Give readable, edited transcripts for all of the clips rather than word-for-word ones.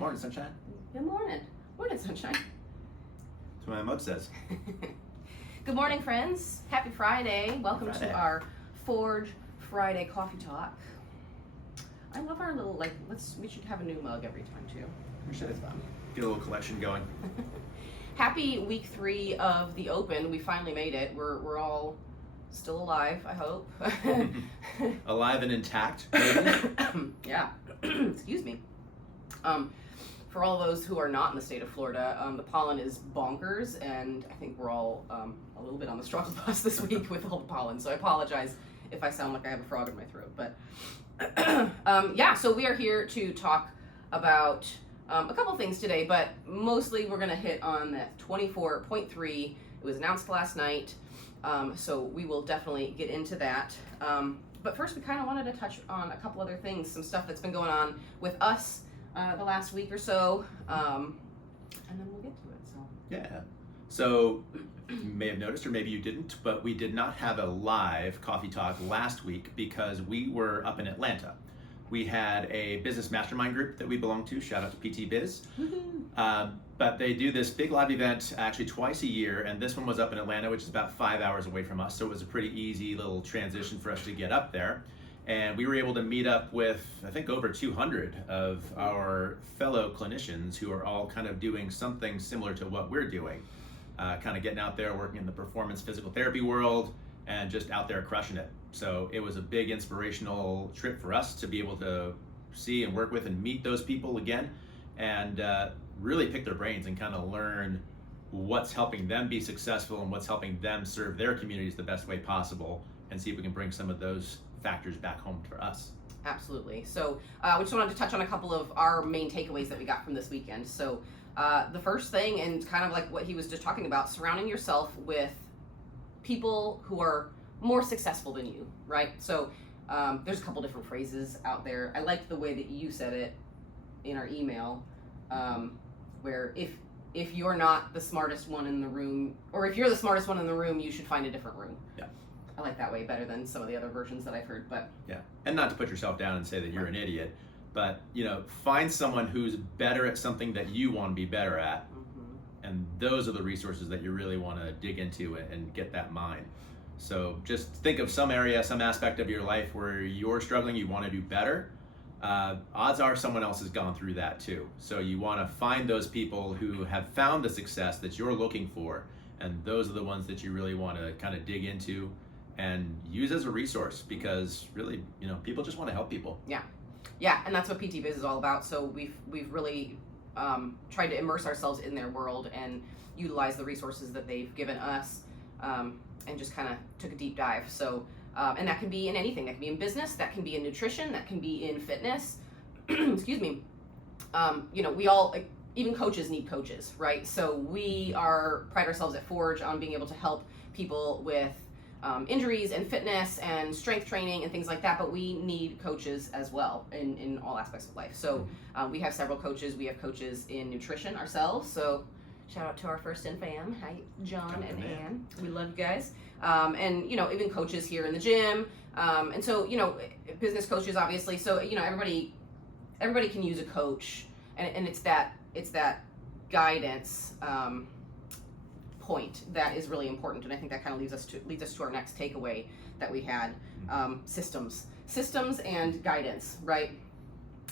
Morning, sunshine. Good morning. Morning, sunshine. That's what my mug says. Good morning, friends. Happy Friday. Welcome to our Forge Friday Coffee Talk. I love our little, we should have a new mug every time, too. We should get a little collection going. Happy week 3 of the Open. We finally made it. We're all still alive, I hope. Alive and intact, maybe? Yeah. Excuse me. For all those who are not in the state of Florida, the pollen is bonkers, and I think we're all a little bit on the struggle bus this week with all the pollen, so I apologize if I sound like I have a frog in my throat. But yeah, so we are here to talk about a couple things today, but mostly we're going to hit on that 24.3. It was announced last night, so we will definitely get into that. But first, we kind of wanted to touch on a couple other things, some stuff that's been going on with us the last week or so, and then we'll get to it. So yeah. So you may have noticed, or maybe you didn't, but we did not have a live coffee talk last week because we were up in Atlanta. We had a business mastermind group that we belong to. Shout out to PT Biz. But they do this big live event actually twice a year, and this one was up in Atlanta, which is about 5 hours away from us. So it was a pretty easy little transition for us to get up there. And we were able to meet up with, I think, over 200 of our fellow clinicians who are all kind of doing something similar to what we're doing. Kind of getting out there, working in the performance physical therapy world, and just out there crushing it. So it was a big inspirational trip for us to be able to see and work with and meet those people again, and really pick their brains and kind of learn what's helping them be successful and what's helping them serve their communities the best way possible, and see if we can bring some of those factors back home for us. absolutely. So we just wanted to touch on a couple of our main takeaways that we got from this weekend. So the first thing, and kind of like what he was just talking about, surrounding yourself with people who are more successful than you, right? So there's a couple different phrases out there. I liked the way that you said it in our email, where if you're not the smartest one in the room, or if you're the smartest one in the room, you should find a different room. Yeah. I like that way better than some of the other versions that I've heard, but yeah, and not to put yourself down and say that you're an idiot, but find someone who's better at something that you want to be better at, and those are the resources that you really want to dig into and get that mind. So just think of some area, some aspect of your life where you're struggling, you want to do better. Odds are someone else has gone through that too. So you want to find those people who have found the success that you're looking for, and those are the ones that you really want to kind of dig into and use as a resource, because really, people just want to help people. Yeah, and that's what PT Biz is all about. So we've really tried to immerse ourselves in their world and utilize the resources that they've given us, and just kind of took a deep dive. So and that can be in anything. That can be in business, that can be in nutrition, that can be in fitness. Excuse me. We all, even coaches need coaches, right? So we pride ourselves at Forge on being able to help people with injuries and fitness and strength training and things like that, but we need coaches as well in all aspects of life. So we have several coaches. We have coaches in nutrition ourselves. So shout out to our first in fam. Hi, John and Ann. We love you guys. And even coaches here in the gym. And so business coaches, obviously. So everybody can use a coach, and it's that guidance point that is really important. And I think that kind of leads us to our next takeaway that we had. Systems and guidance, right?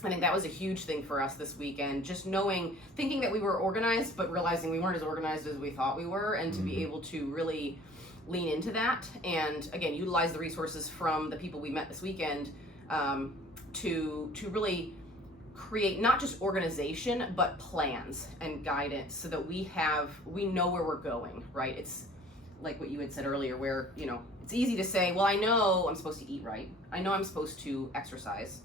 I think that was a huge thing for us this weekend, just thinking that we were organized, but realizing we weren't as organized as we thought we were, and to be able to really lean into that, and again, utilize the resources from the people we met this weekend to really create not just organization, but plans and guidance, so that we know where we're going, right? It's like what you had said earlier, where, it's easy to say, well, I know I'm supposed to eat right. I know I'm supposed to exercise.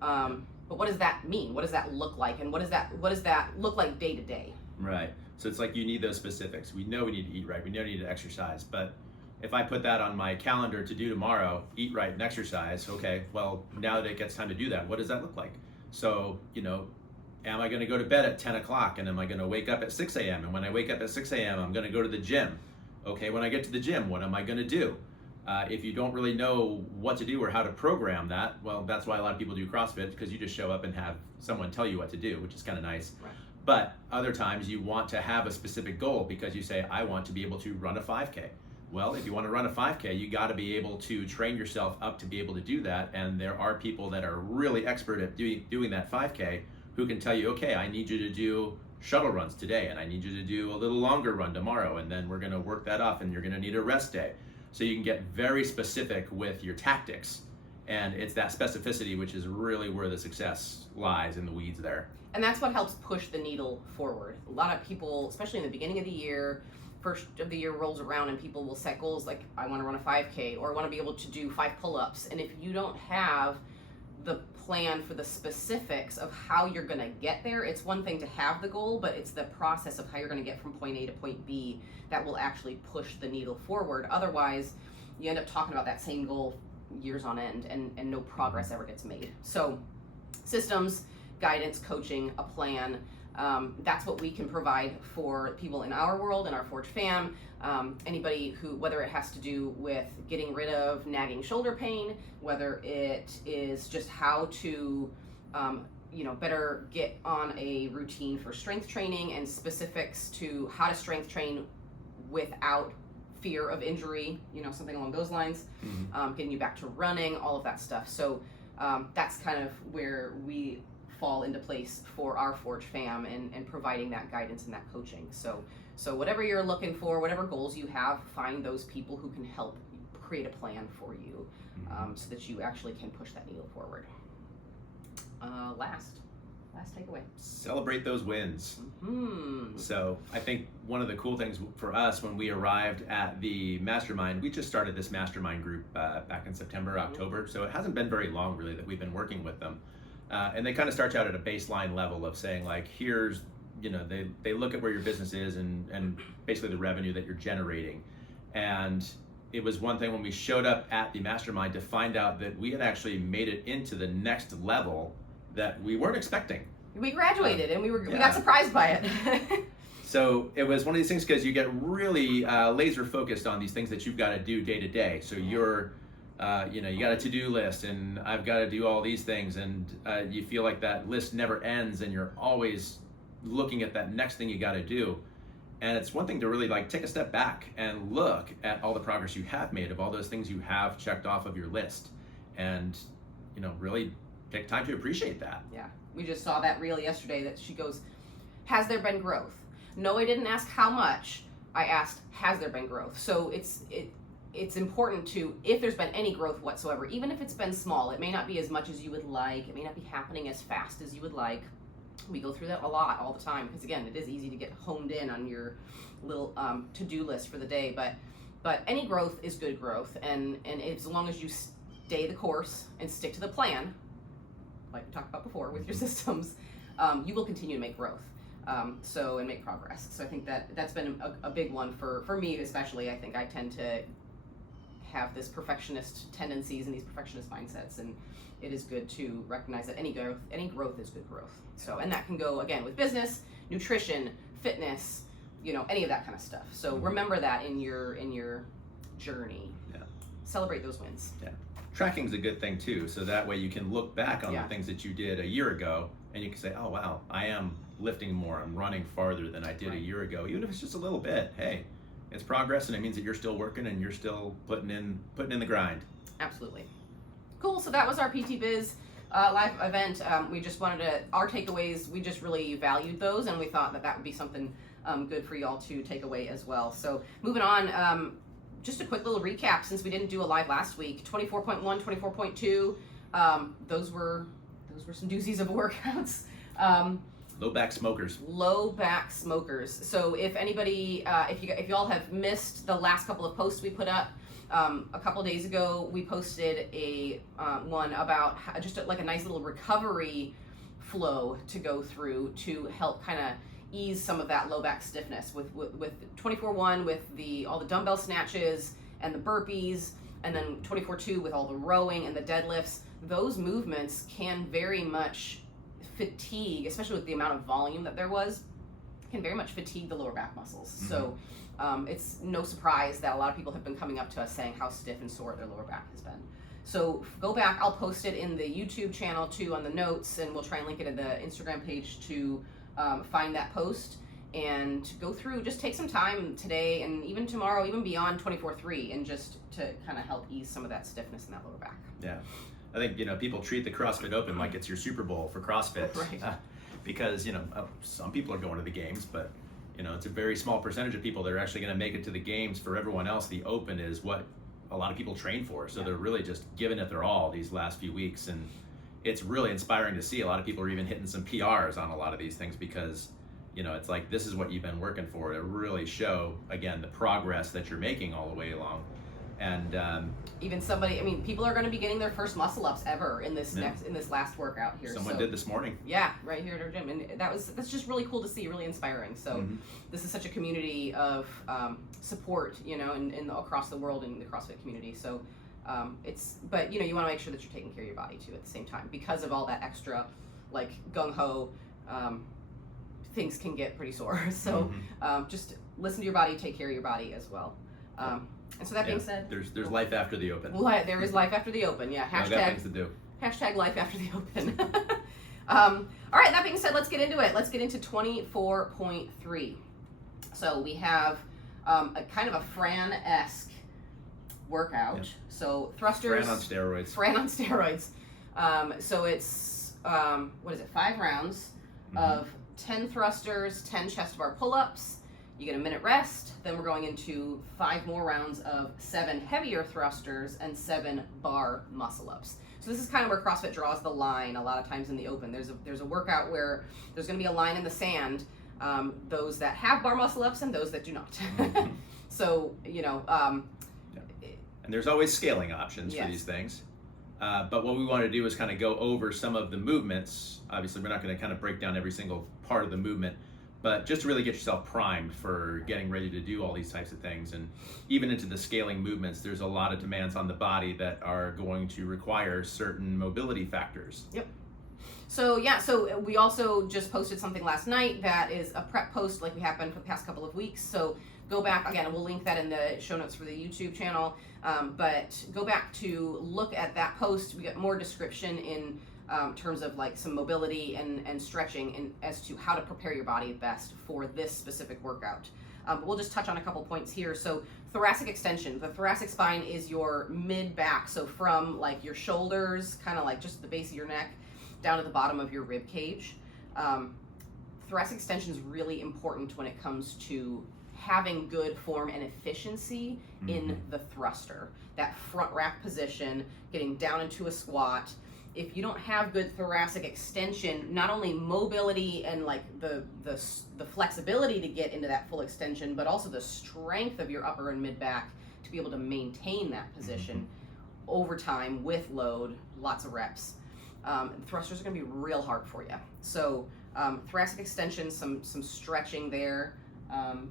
But what does that mean? What does that look like? And what does that look like day to day? Right. So it's like you need those specifics. We know we need to eat right. We know we need to exercise. But if I put that on my calendar to do tomorrow, eat right and exercise, okay, well, now that it gets time to do that, what does that look like? So, am I going to go to bed at 10 o'clock, and am I going to wake up at 6 a.m.? And when I wake up at 6 a.m., I'm going to go to the gym. Okay, when I get to the gym, what am I going to do? If you don't really know what to do or how to program that, well, that's why a lot of people do CrossFit, because you just show up and have someone tell you what to do, which is kind of nice. Right. But other times you want to have a specific goal because you say, I want to be able to run a 5K. Well, if you want to run a 5K, you got to be able to train yourself up to be able to do that. And there are people that are really expert at doing that 5K who can tell you, okay, I need you to do shuttle runs today, and I need you to do a little longer run tomorrow, and then we're going to work that off, and you're going to need a rest day. So you can get very specific with your tactics. And it's that specificity which is really where the success lies, in the weeds there. And that's what helps push the needle forward. A lot of people, especially in the beginning of the year, first of the year rolls around and people will set goals like, I want to run a 5K, or I want to be able to do 5 pull-ups. And if you don't have the plan for the specifics of how you're going to get there, it's one thing to have the goal, but it's the process of how you're going to get from point A to point B that will actually push the needle forward. Otherwise, you end up talking about that same goal years on end, and no progress ever gets made. So systems, guidance, coaching, a plan, that's what we can provide for people in our world, in our Forge fam. Anybody who, whether it has to do with getting rid of nagging shoulder pain, whether it is just how to better get on a routine for strength training, and specifics to how to strength train without fear of injury, something along those lines, getting you back to running, all of that stuff. So that's kind of where we fall into place for our Forge fam, and providing that guidance and that coaching. So whatever you're looking for, whatever goals you have, find those people who can help create a plan for you, so that you actually can push that needle forward. Last takeaway. Celebrate those wins. Mm-hmm. So I think one of the cool things for us when we arrived at the mastermind, we just started this mastermind group back in September, October. So it hasn't been very long really that we've been working with them. And they kind of start you out at a baseline level of saying like, here's, they look at where your business is and basically the revenue that you're generating. And it was one thing when we showed up at the mastermind to find out that we had actually made it into the next level that we weren't expecting. We graduated and we got surprised by it. So it was one of these things because you get really laser focused on these things that you've got to do day to day. So you're, you got a to-do list, and I've got to do all these things, and you feel like that list never ends, and you're always looking at that next thing you got to do. And it's one thing to really like take a step back and look at all the progress you have made of all those things you have checked off of your list, and really take time to appreciate that. Yeah, we just saw that reel yesterday that she goes, has there been growth? No, I didn't ask how much. I asked, has there been growth? So it's important to, if there's been any growth whatsoever, even if it's been small, it may not be as much as you would like, it may not be happening as fast as you would like. We go through that a lot all the time because again, it is easy to get honed in on your little to-do list for the day, but any growth is good growth, and as long as you stay the course and stick to the plan, like we talked about before with your systems, you will continue to make growth. And make progress. So I think that's been a big one for me, especially. I think I tend to have this perfectionist tendencies and these perfectionist mindsets, and it is good to recognize that any growth is good growth. So, and that can go again with business, nutrition, fitness, any of that kind of stuff. So remember that in your journey. Yeah. Celebrate those wins. Yeah. Tracking's a good thing too, so that way you can look back on the things that you did a year ago, and you can say, oh wow, I am lifting more, I'm running farther than I did a year ago, even if it's just a little bit. Hey, it's progress, and it means that you're still working and you're still putting in the grind. Absolutely. Cool. So that was our PT Biz live event. We just wanted our takeaways, we just really valued those, and we thought that would be something good for y'all to take away as well. So moving on, just a quick little recap since we didn't do a live last week. 24.1, 24.2, those were some doozies of workouts. Low back smokers. Low back smokers. So if anybody, if y'all have missed the last couple of posts we put up, a couple days ago we posted a one about just like a nice little recovery flow to go through to help kind of ease some of that low back stiffness with 24-1 with all the dumbbell snatches and the burpees, and then 24-2 with all the rowing and the deadlifts. Those movements can very much fatigue, especially with the amount of volume that there was, can very much fatigue the lower back muscles. So it's no surprise that a lot of people have been coming up to us saying how stiff and sore their lower back has been. So go back, I'll post it in the YouTube channel too on the notes, and we'll try and link it in the Instagram page to find that post and go through, just take some time today and even tomorrow, even beyond 24/3, and just to kind of help ease some of that stiffness in that lower back. Yeah. I think, people treat the CrossFit Open like it's your Super Bowl for CrossFit. Right. Because, some people are going to the games, but, it's a very small percentage of people that are actually going to make it to the games. For everyone else, the Open is what a lot of people train for. So they're really just giving it their all these last few weeks. And it's really inspiring to see. A lot of people are even hitting some PRs on a lot of these things because, it's like, this is what you've been working for, to really show, again, the progress that you're making all the way along. And even people are going to be getting their first muscle ups ever in this last workout here. Someone did this morning. Yeah, right here at our gym, and that's just really cool to see, really inspiring. So this is such a community of support, and across the world in the CrossFit community. So but you want to make sure that you're taking care of your body too at the same time, because of all that extra, like, gung ho. Things can get pretty sore. So just listen to your body, take care of your body as well. And so that being said, there's life after the Open. There is life after the Open. Yeah. I've got things to do. Hashtag life after the Open. All right. That being said, let's get into it. Let's get into 24.3. So we have a kind of a Fran-esque workout. Yeah. So thrusters. Fran on steroids. Fran on steroids. So it's 5 rounds of 10 thrusters, 10 chest bar pull-ups. You get a minute rest. Then we're going into 5 more rounds of 7 heavier thrusters and 7 bar muscle ups. So this is kind of where CrossFit draws the line a lot of times in the Open. There's a workout where there's going to be a line in the sand, those that have bar muscle ups and those that do not. So, and there's always scaling options for these things. But what we want to do is kind of go over some of the movements. Obviously, we're not going to kind of break down every single part of the movement, but just to really get yourself primed for getting ready to do all these types of things. And even into the scaling movements, there's a lot of demands on the body that are going to require certain mobility factors. Yep. So we also just posted something last night that is a prep post like we have been for the past couple of weeks. So go back, again, we'll link that in the show notes for the YouTube channel, but go back to look at that post. We got more description in terms of like some mobility and stretching, and as to how to prepare your body best for this specific workout. But we'll just touch on a couple points here. So thoracic extension. The thoracic spine is your mid-back, so from like your shoulders, kind of like just the base of your neck, down to the bottom of your rib cage. Thoracic extension is really important when it comes to having good form and efficiency in the thruster. That front rack position, getting down into a squat. If you don't have good thoracic extension, not only mobility and like the flexibility to get into that full extension, but also the strength of your upper and mid back to be able to maintain that position over time with load, lots of reps. Thrusters are going to be real hard for you. So thoracic extension, some stretching there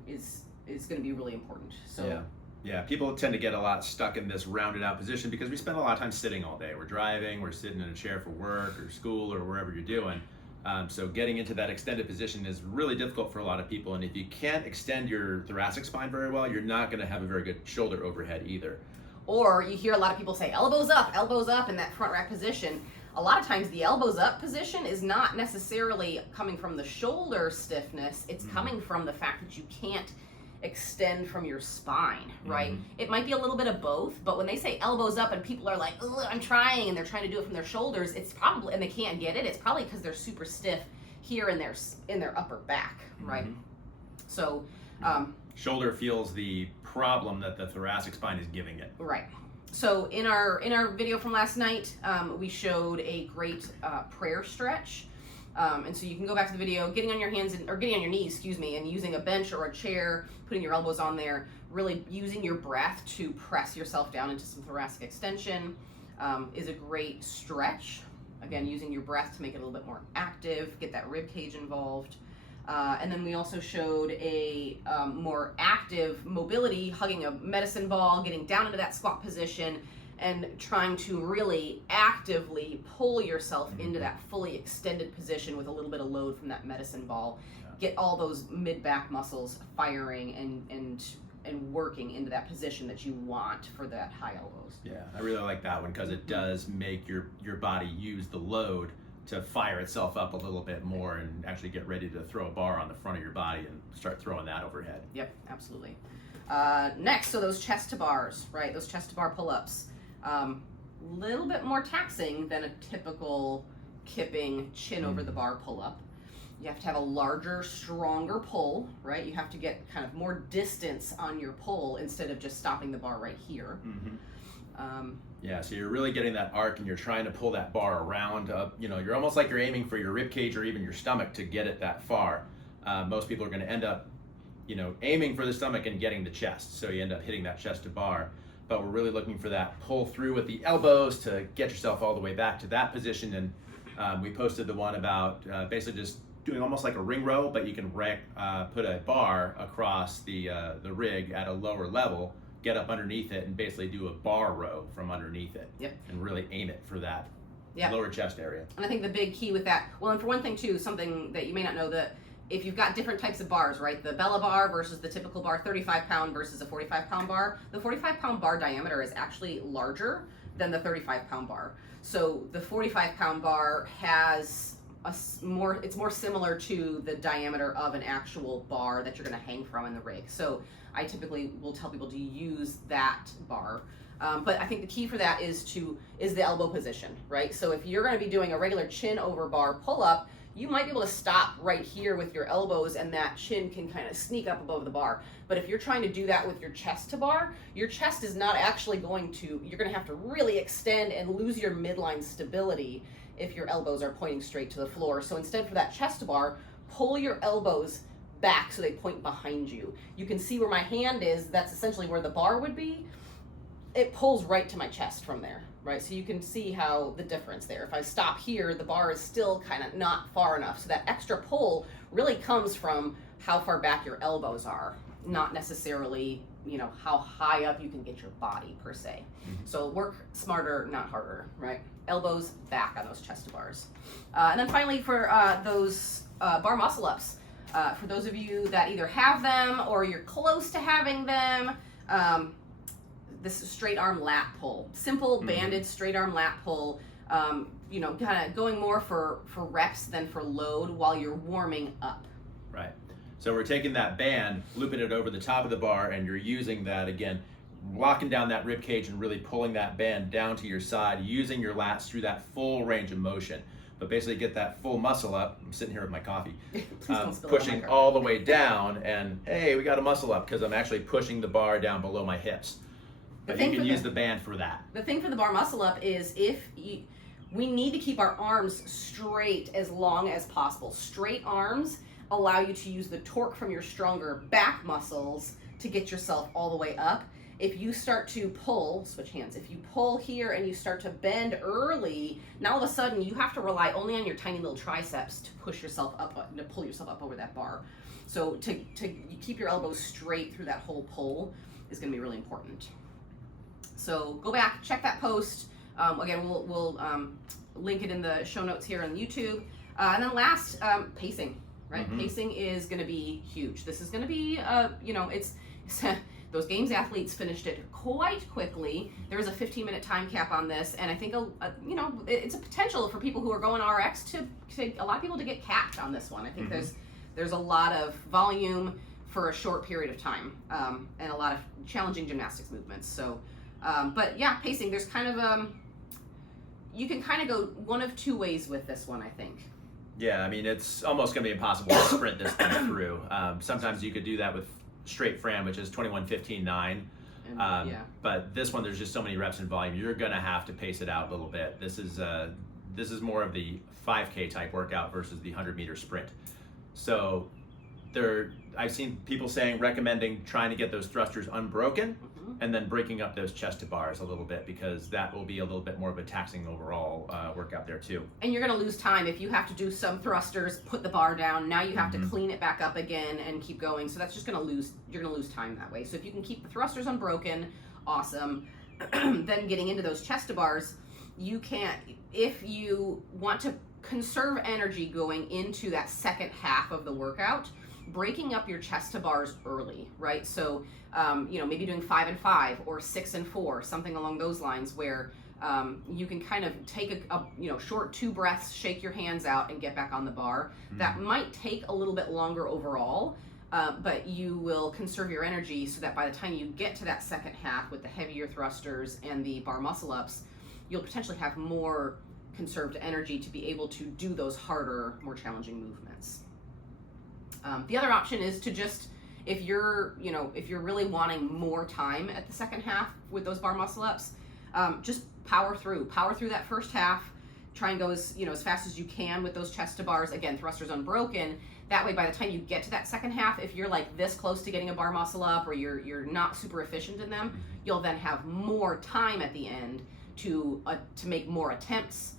is going to be really important. So. Yeah, people tend to get a lot stuck in this rounded out position because we spend a lot of time sitting all day. We're driving, we're sitting in a chair for work or school or wherever you're doing. So getting into that extended position is really difficult for a lot of people. And if you can't extend your thoracic spine very well, you're not going to have a very good shoulder overhead either. Or you hear a lot of people say elbows up in that front rack position. A lot of times the elbows up position is not necessarily coming from the shoulder stiffness. It's coming from the fact that you can't extend from your spine, right? It might be a little bit of both, but when they say elbows up and people are like, oh, I'm trying, and they're trying to do it from their shoulders, it's probably, and they can't get it, it's probably because they're super stiff here in their upper back, right? So shoulder feels the problem that the thoracic spine is giving it. Right. So in our video from last night, we showed a great prayer stretch. And so you can go back to the video, getting on your knees, and using a bench or a chair, putting your elbows on there, really using your breath to press yourself down into some thoracic extension is a great stretch. Again, using your breath to make it a little bit more active, get that rib cage involved. And then we also showed a more active mobility, hugging a medicine ball, getting down into that squat position, and trying to really actively pull yourself into that fully extended position with a little bit of load from that medicine ball. Get all those mid-back muscles firing and working into that position that you want for that high elbows. Yeah, I really like that one because it does make your body use the load to fire itself up a little bit more and actually get ready to throw a bar on the front of your body and start throwing that overhead. Yep, absolutely. Next, so those chest to bars, right? Those chest to bar pull-ups. Little bit more taxing than a typical kipping chin over the bar pull-up. You have to have a larger, stronger pull, right? You have to get kind of more distance on your pull instead of just stopping the bar right here. Yeah, so you're really getting that arc and you're trying to pull that bar around up. You know, you're almost like you're aiming for your rib cage or even your stomach to get it that far. Most people are going to end up, you know, aiming for the stomach and getting the chest. So you end up hitting that chest to bar. But we're really looking for that pull through with the elbows to get yourself all the way back to that position. And we posted the one about basically just doing almost like a ring row, but you can put a bar across the rig at a lower level, get up underneath it, and basically do a bar row from underneath it. Yep. And really aim it for that lower chest area. And I think the big key with that, well, and for one thing too, something that you may not know, that if you've got different types of bars, right? The Bella bar versus the typical bar, 35-pound versus a 45-pound bar. The 45-pound bar diameter is actually larger than the 35-pound bar. So the 45-pound bar has it's more similar to the diameter of an actual bar that you're going to hang from in the rig. So I typically will tell people to use that bar. But I think the key for that is the elbow position, right? So if you're going to be doing a regular chin over bar pull up, you might be able to stop right here with your elbows and that chin can kind of sneak up above the bar. But if you're trying to do that with your chest to bar, your chest is not actually you're going to have to really extend and lose your midline stability if your elbows are pointing straight to the floor. So instead, for that chest to bar, pull your elbows back so they point behind you. You can see where my hand is, that's essentially where the bar would be. It pulls right to my chest from there, right? So you can see how the difference there. If I stop here, the bar is still kind of not far enough. So that extra pull really comes from how far back your elbows are, not necessarily, you know, how high up you can get your body per se. So work smarter, not harder, right? Elbows back on those chest to bars. And then finally for those bar muscle ups, for those of you that either have them or you're close to having them, this straight arm lat pull, simple banded straight arm lat pull, you know, kind of going more for reps than for load while you're warming up. Right. So we're taking that band, looping it over the top of the bar, and you're using that again, locking down that rib cage and really pulling that band down to your side, using your lats through that full range of motion. But basically get that full muscle up. I'm sitting here with my coffee, pushing all the way down, and hey, we got a muscle up because I'm actually pushing the bar down below my hips. But you can use the band for that. The thing for the bar muscle up is we need to keep our arms straight as long as possible. Straight arms allow you to use the torque from your stronger back muscles to get yourself all the way up. If you start to pull, switch hands, if you pull here and you start to bend early, now all of a sudden you have to rely only on your tiny little triceps to push yourself up, to pull yourself up over that bar. So to keep your elbows straight through that whole pull is going to be really important. So go back, check that post. Again, we'll link it in the show notes here on YouTube. And then last, pacing, right? Pacing is going to be huge. This is going to be, you know, it's those games athletes finished it quite quickly. There was a 15-minute time cap on this, and I think, you know, it's a potential for people who are going RX to a lot of people to get capped on this one. I think there's a lot of volume for a short period of time, and a lot of challenging gymnastics movements. So, but yeah, pacing, there's kind of, you can kind of go one of two ways with this one, I think. Yeah, I mean, it's almost going to be impossible to sprint this thing through. Sometimes you could do that with straight Fran, which is 21-15-9. But this one, there's just so many reps and volume. You're going to have to pace it out a little bit. This is more of the 5K type workout versus the 100-meter sprint. So I've seen people recommending trying to get those thrusters unbroken and then breaking up those chest to bars a little bit, because that will be a little bit more of a taxing overall workout there too. And you're going to lose time if you have to do some thrusters, put the bar down, now you have to clean it back up again and keep going. So that's just going to lose, you're going to lose time that way. So if you can keep the thrusters unbroken, awesome. then getting into those chest to bars, you can't, if you want to conserve energy going into that second half of the workout, breaking up your chest to bars early, right? So, maybe doing 5 and 5 or 6 and 4, something along those lines, where you can kind of take a short 2 breaths, shake your hands out, and get back on the bar. That might take a little bit longer overall, but you will conserve your energy so that by the time you get to that second half with the heavier thrusters and the bar muscle ups, you'll potentially have more conserved energy to be able to do those harder, more challenging movements. The other option is to just, if you're really wanting more time at the second half with those bar muscle ups, just power through that first half. Try and go as fast as you can with those chest to bars. Again, thrusters unbroken. That way, by the time you get to that second half, if you're like this close to getting a bar muscle up, or you're not super efficient in them, you'll then have more time at the end to make more attempts,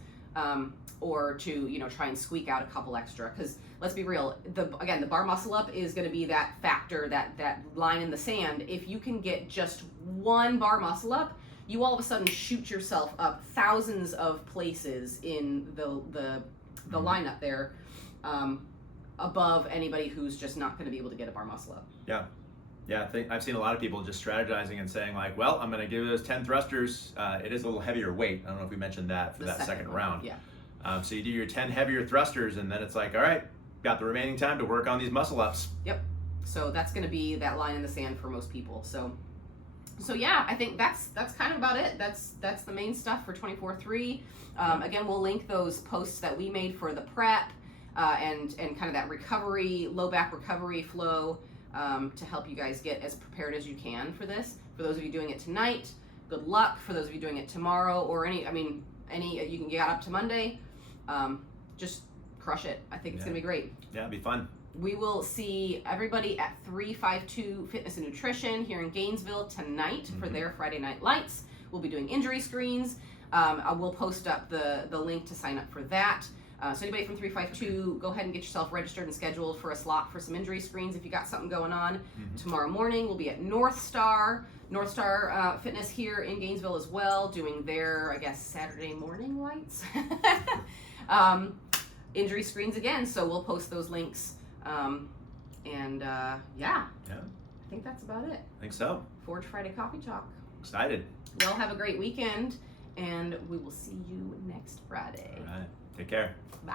or to try and squeak out a couple extra. Because let's be real, the bar muscle up is going to be that factor, that line in the sand. If you can get just one bar muscle up, you all of a sudden shoot yourself up thousands of places in the lineup there, above anybody who's just not going to be able to get a bar muscle up. Yeah, I've seen a lot of people just strategizing and saying like, well, I'm going to give those 10 thrusters. It is a little heavier weight. I don't know if we mentioned that for that second round. Yeah. So you do your 10 heavier thrusters, and then it's like, all right, got the remaining time to work on these muscle ups. Yep. So that's going to be that line in the sand for most people. So yeah, I think that's kind of about it. That's the main stuff for 24/3. Again, we'll link those posts that we made for the prep, and kind of that recovery, low back recovery flow, to help you guys get as prepared as you can for this. For those of you doing it tonight, good luck. For those of you doing it tomorrow, or any you can get up to Monday, just crush it. I think it's gonna be great. Yeah, it'll be fun. We will see everybody at 352 Fitness and Nutrition here in Gainesville tonight for their Friday Night Lights. We'll be doing injury screens. I will post up the link to sign up for that. So anybody from 352, go ahead and get yourself registered and scheduled for a slot for some injury screens if you got something going on. Tomorrow morning we'll be at North Star Fitness here in Gainesville as well, doing their, I guess, Saturday morning lights. Injury screens again, so we'll post those links. Yeah, I think that's about it. I think so. Forge Friday Coffee Talk. Excited. Y'all have a great weekend, and we will see you next Friday. All right. Take care. Bye.